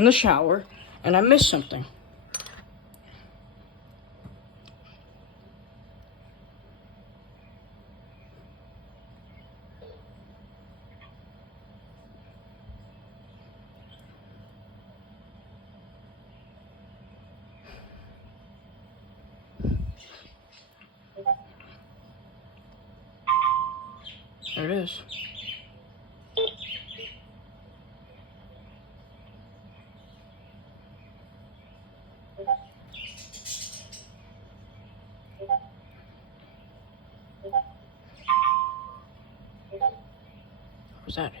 in the shower and I missed something. There it is. What was that?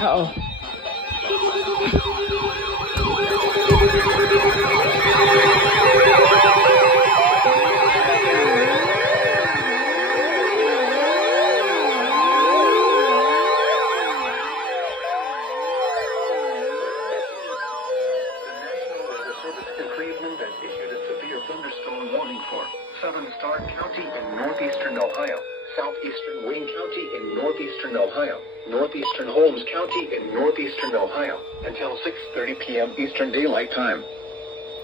Uh-oh. Cleveland has issued a severe thunderstorm warning for Southern Stark County in northeastern Ohio, southeastern Wayne County in northeastern Ohio, northeastern Holmes County in northeastern Ohio, until 6:30 p.m. Eastern Daylight Time.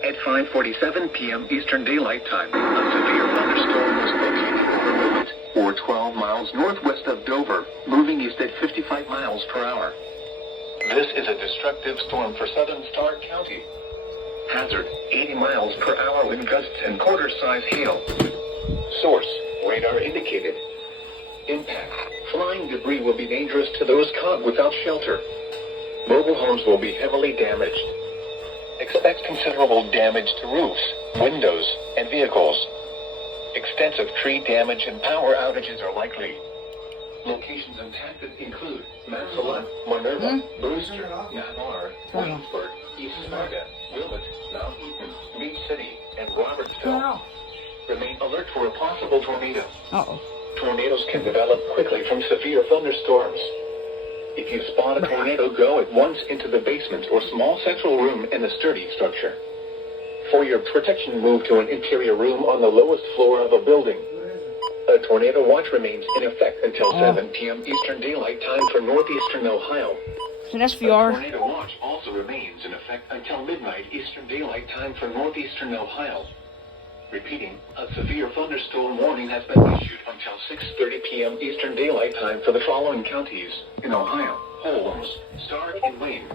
At 5:47 p.m. Eastern Daylight Time, a severe thunderstorm was located over Wilmot, or 12 miles northwest of Dover, moving east at 55 miles per hour. This is a destructive storm for Southern Stark County. Hazard, 80 miles per hour wind gusts and quarter-size hail. Source, radar indicated. Impact, flying debris will be dangerous to those caught without shelter. Mobile homes will be heavily damaged. Expect considerable damage to roofs, windows, and vehicles. Extensive tree damage and power outages are likely. Locations impacted include Massillon, Minerva, Brewster, Navarre, Williamsburg, East Sparta, Wilmot, Mount Eaton, Beach City, and Robertsville. Remain alert for a possible tornado. Uh-oh. Tornadoes can develop quickly from severe thunderstorms. If you spot a tornado, go at once into the basement or small central room in the sturdy structure. For your protection, move to an interior room on the lowest floor of a building. A tornado watch remains in effect until 7 p.m. Eastern Daylight Time for northeastern Ohio. It's an SVR. A tornado watch also remains in effect until midnight Eastern Daylight Time for northeastern Ohio. Repeating, a severe thunderstorm warning has been issued until 6:30 p.m. Eastern Daylight Time for the following counties in Ohio: Holmes, Stark, and Wayne.